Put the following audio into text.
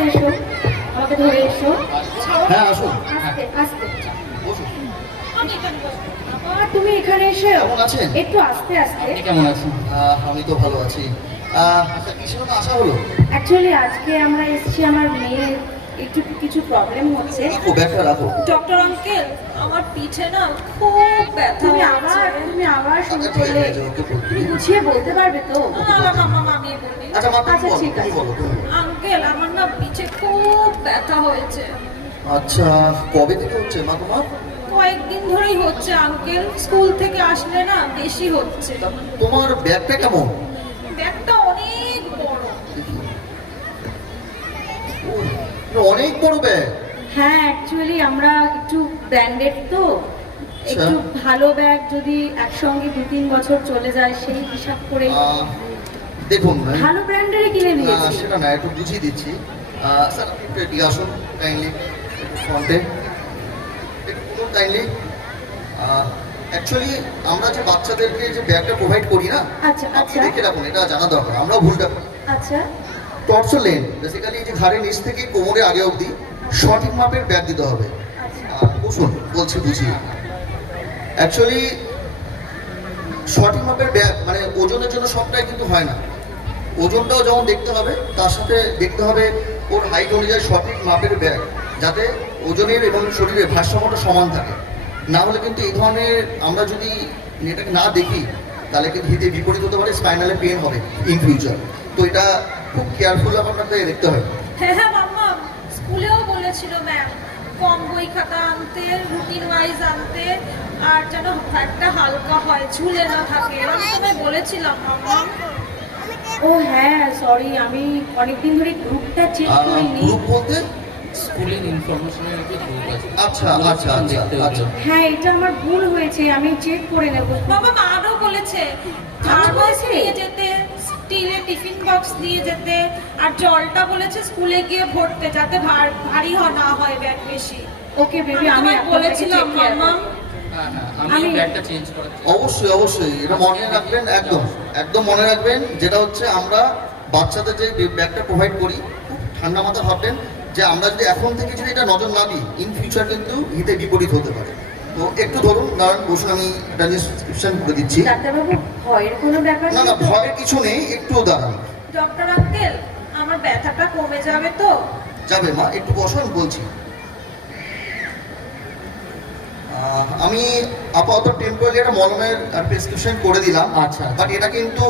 আস্তে এসো, আমাকে ধরে এসো। হ্যাঁ আসুন। আস্তে আস্তে। বসুন। আবার তুমি এখানে এসে কেমন আছেন? একটু আস্তে আস্তে। আপনি কেমন আছেন? আমি তো ভালো আছি। আচ্ছা কিসের জন্য আসা হলো? অ্যাকচুয়ালি আজকে আমরা এসেছি, আমার মেয়ের একটু কিছু প্রবলেম হচ্ছে। রাখো ব্যাগটা রাখো। ডক্টর আঙ্কেল, আমার পিঠে না খুব ব্যথা তুমি আবার শুরু আচ্ছা, ঠিক করলে। আছে, ওকে বলবো। তুমি গুছিয়ে বলতে পারবে তো? মামা আমি বলি। আচ্ছা মা তুমি আচ্ছা, বলো, ঠিক তুমি আছে। বলো, তুমি বলো। আঙ্কেল, আমার না পিঠে খুব ব্যথা হয়েছে। আচ্ছা কবে থেকে হচ্ছে মা তোমার? কয়েকদিন ধরেই হচ্ছে আঙ্কেল, স্কুল থেকে আসলে না বেশি হচ্ছে। তোমার ব্যাগটা কেমন? ব্যাগটা অনেক বড়। অনেক বড় ব্যাগ। হ্যাঁ, অ্যাকচুয়ালি আমরা একটু ব্র্যান্ডেড তো, একটু ভালো ব্যাগ যদি একসঙ্গে 2-3 বছর চলে যায় সেই হিসাব করে দেখুন ভালো ব্র্যান্ডেরই কিনে নিয়েছি। সেটা না, একটু বুঝিয়ে দিচ্ছি। স্যার আপনি একটু এদিকে আসুন কাইন্ডলি, ফ্রন্টে একটু কাইন্ডলি। অ্যাকচুয়ালি আমরা যে বাচ্চাদেরকে যে ব্যাগটা প্রোভাইড করি না, আচ্ছা আপনি আচ্ছা দেখে রাখুন, এটা জানা দরকার, আমরা ভুলটা করি। আচ্ছা টর্সো লেন বেসিক্যালি যে ঘাড়ের নিচ থেকে কোমরে আগে অবধি সঠিক মাপের ব্যাগ দিতে হবে। বসুন বলছি বুঝিয়ে। অ্যাকচুয়ালি সঠিক মাপের ব্যাগ মানে ওজনের জন্য সবটাই কিন্তু হয় না, ওজনটাও যেমন দেখতে হবে তার সাথে দেখতে হবে ওর হাইট অনুযায়ী সঠিক মাপের ব্যাগ, যাতে ওজনের এবং শরীরের ভারসাম্যটা সমান থাকে। না হলে কিন্তু এই ধরনের আমরা যদি এটাকে না দেখি তাহলে কিন্তু হিতে বিপরীত হতে পারে, স্পাইনালে পেন হবে ইন ফিউচার। তো এটা খুব কেয়ারফুল আপনাকে দেখতে হবে। হ্যাঁ মাম্মা, স্কুলেও বলেছিল ম্যাম কম বই খাতা আনতে, রুটিন ওয়াইজ আনতে, আর যেন ব্যাগটা হালকা হয়, ঝুলে না থাকে, এরকম তোমায় বলেছিলাম মাম্মা। ও হ্যাঁ, সরি, আমি অনেকদিন ধরে গ্রুপটা চেক করিনি। গ্রুপ বলতে? স্কুলিং ইনফরমেশনের একটা গ্রুপ আছে। আচ্ছা আচ্ছা আচ্ছা আচ্ছা। হ্যাঁ, এটা আমার ভুল হয়েছে, আমি চেক করে নেব। বাবা মারও বলেছে থার্মোস নিয়ে যেতে, স্টিলের টিফিন বক্স দিয়ে যেতে, আর জলটা বলেছে স্কুলে গিয়ে ভরতে, যাতে ভারী না হয় ব্যাগ বেশি। ওকে বেবি, আমি বলেছিলাম মাম্মা। হ্যাঁ আমি ব্যাগটা চেঞ্জ করাচ্ছি। অবশ্যই অবশ্যই এটা মনে রাখবেন, একদম একদম মনে রাখবেন। যেটা হচ্ছে আমরা বাচ্চাদের যে ব্যাগটা প্রোভাইড করি, খুব ঠান্ডা মাথা ভাববেন যে আমরা যদি এখন থেকে যদি এটা নজর না দিই ইন ফিউচার কিন্তু হিতে বিপরীত হতে পারে। তো একটু ধরুন, দাঁড়ান বসুন, আমি এটা নিয়ে প্রেসক্রিপশন করে দিচ্ছি। ডাক্তারবাবু, ভয়ের কোনো ব্যাপার না নেই না, তো? ভয়ের কিছু নেই, একটুও দাঁড়ান। ডক্টর আঙ্কেল, আমার ব্যথাটা কমে যাবে তো? যাবে মা, একটু বসুন বলছি। আমি আপাতত টেম্পোরারি একটা মলমের প্রেসক্রিপশন করে দিলাম। আচ্ছা। বাট এটা কিন্তু